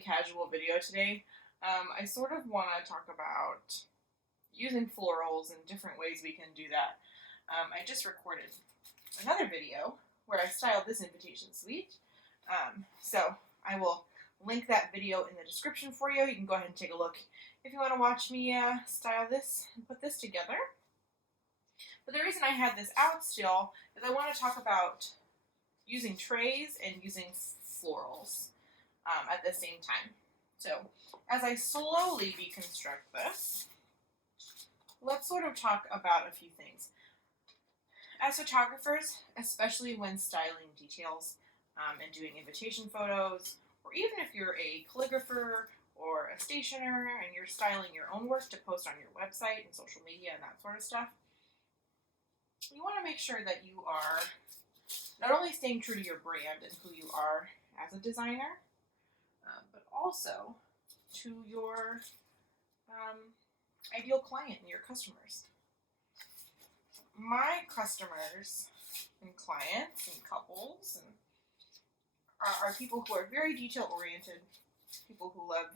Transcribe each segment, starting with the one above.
casual video today. I sort of want to talk about using florals and different ways we can do that. I just recorded another video where I styled this invitation suite. So I will link that video in the description for you. You can go ahead and take a look if you want to watch me style this and put this together. But the reason I had this out still is I want to talk about using trays and using florals at the same time. So as I slowly deconstruct this, let's sort of talk about a few things. As photographers, especially when styling details and doing invitation photos, or even if you're a calligrapher or a stationer and you're styling your own work to post on your website and social media and that sort of stuff, you want to make sure that you are not only staying true to your brand and who you are as a designer, but also to your ideal client and your customers. My customers and clients and couples and are people who are very detail oriented, people who love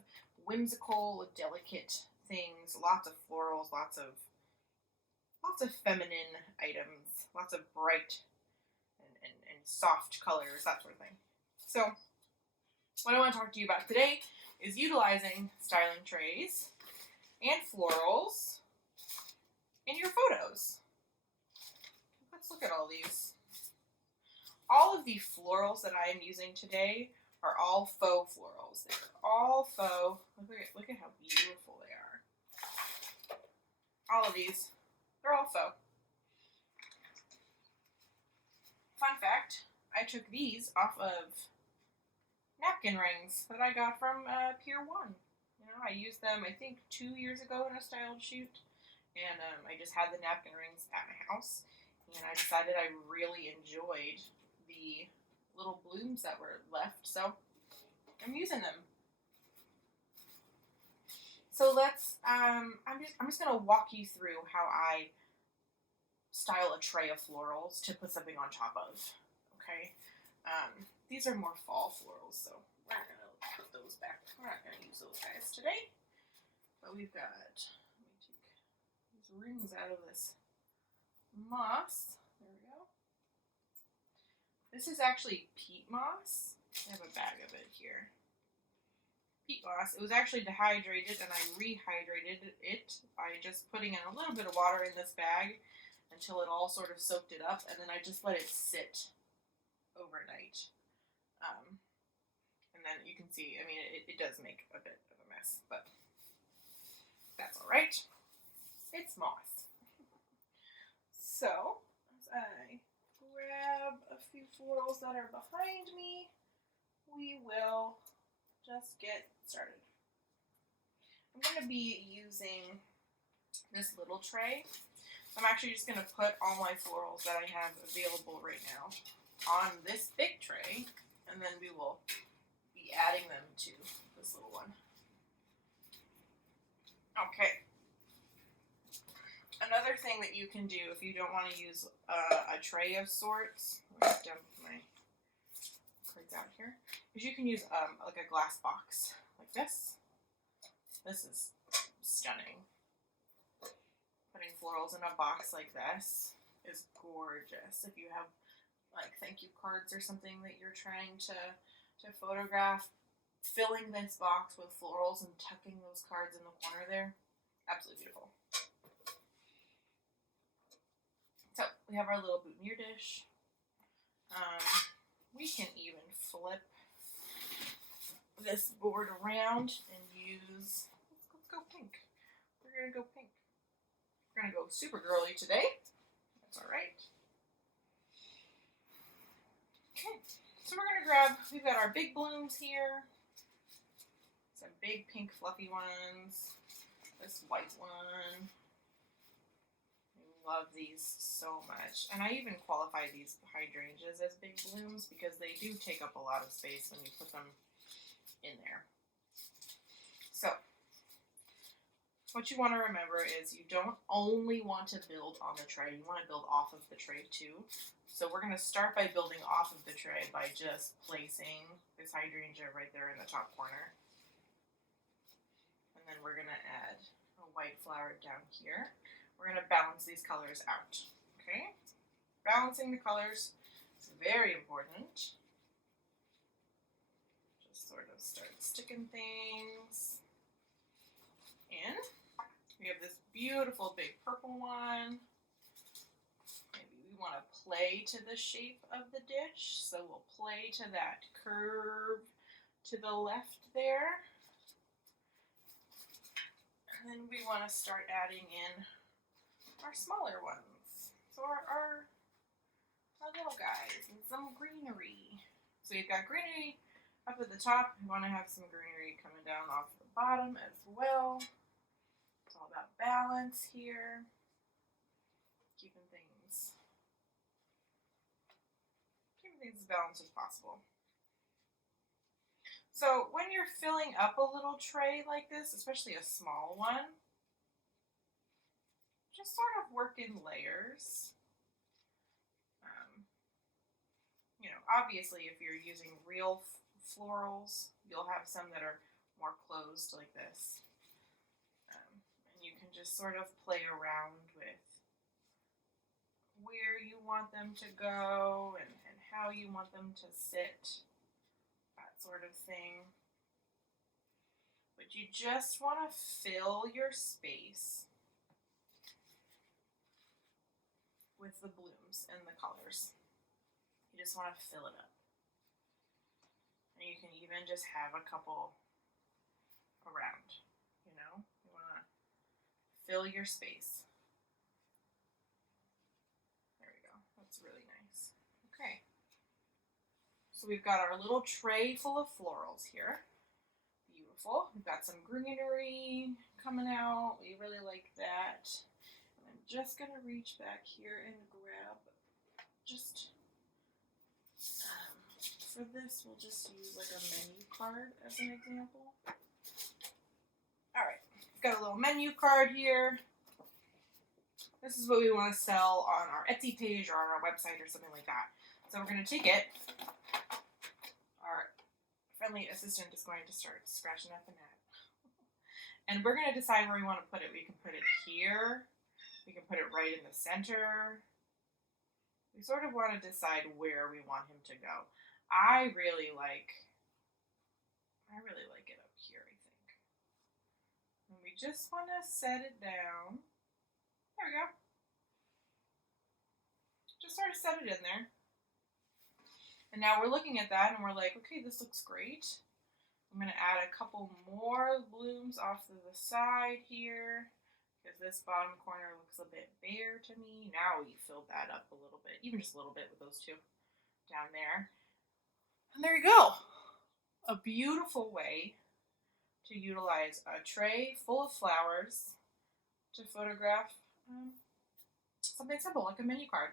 whimsical, delicate things, lots of florals, lots of feminine items, lots of bright and soft colors, that sort of thing. So what I want to talk to you about today is utilizing styling trays and florals in your photos. Let's look at all these. All of the florals that I am using today are all faux florals. They're all faux. Look at how beautiful they are. All of these, they're all faux. Fun fact, I took these off of napkin rings that I got from Pier 1. You know, I used them, I think, 2 years ago in a styled shoot. And I just had the napkin rings at my house. And I decided I really enjoyed the little blooms that were left, so I'm using them. So let's, I'm just gonna walk you through how I style a tray of florals to put something on top of, okay? These are more fall florals, so we're not gonna put those back. We're not gonna use those guys today, but we've got, let me take these rings out of this moss. There we go. This is actually peat moss. I have a bag of it here. Peat moss. It was actually dehydrated and I rehydrated it by just putting in a little bit of water in this bag until it all sort of soaked it up, and then I just let it sit overnight. And then you can see, I mean, it does make a bit of a mess, but that's all right. It's moss. So, as I grab a few florals that are behind me, we will just get started. I'm going to be using this little tray. I'm actually just going to put all my florals that I have available right now on this big tray, and then we will be adding them to this little one. Okay. Another thing that you can do if you don't want to use a tray of sorts, let me dump my cards out here, is you can use like a glass box like this. This is stunning. Putting florals in a box like this is gorgeous. If you have like thank you cards or something that you're trying to photograph, filling this box with florals and tucking those cards in the corner there, absolutely beautiful. So we have our little boutonniere dish. We can even flip this board around and use, let's go pink. We're gonna go pink. We're gonna go super girly today. That's all right. Okay, so we're gonna grab, we've got our big blooms here. Some big pink fluffy ones. This white one. Love these so much, and I even qualify these hydrangeas as big blooms because they do take up a lot of space when you put them in there. So what you want to remember is you don't only want to build on the tray, you want to build off of the tray too. So we're going to start by building off of the tray by just placing this hydrangea right there in the top corner. And then we're gonna add a white flower down here. We're gonna balance these colors out, okay? Balancing the colors is very important. Just sort of start sticking things in. We have this beautiful big purple one. Maybe we want to play to the shape of the dish, so we'll play to that curve to the left there. And then we want to start adding in our smaller ones. So our little guys and some greenery. So you've got greenery up at the top. We want to have some greenery coming down off the bottom as well. It's all about balance here. Keeping things as balanced as possible. So when you're filling up a little tray like this, especially a small one, just sort of work in layers. You know, obviously if you're using real florals, you'll have some that are more closed like this. And you can just sort of play around with where you want them to go and how you want them to sit, that sort of thing. But you just want to fill your space with the blooms and the colors. You just want to fill it up. And you can even just have a couple around, you know? You want to fill your space. There we go. That's really nice. Okay. So we've got our little tray full of florals here. Beautiful. We've got some greenery coming out. We really like that. And I'm just going to reach back here and grab just... for this, we'll just use like a menu card as an example. Alright, got a little menu card here. This is what we want to sell on our Etsy page or on our website or something like that. So we're going to take it. Our friendly assistant is going to start scratching at the mat. And we're going to decide where we want to put it. We can put it here. We can put it right in the center. We sort of want to decide where we want him to go. I really like it up here, I think. And we just want to set it down. There we go. Just sort of set it in there. And now we're looking at that and we're like, okay, this looks great. I'm going to add a couple more blooms off to the side here because this bottom corner looks a bit bare to me. Now we filled that up a little bit, even just a little bit with those two down there. And there you go. A beautiful way to utilize a tray full of flowers to photograph something simple like a menu card.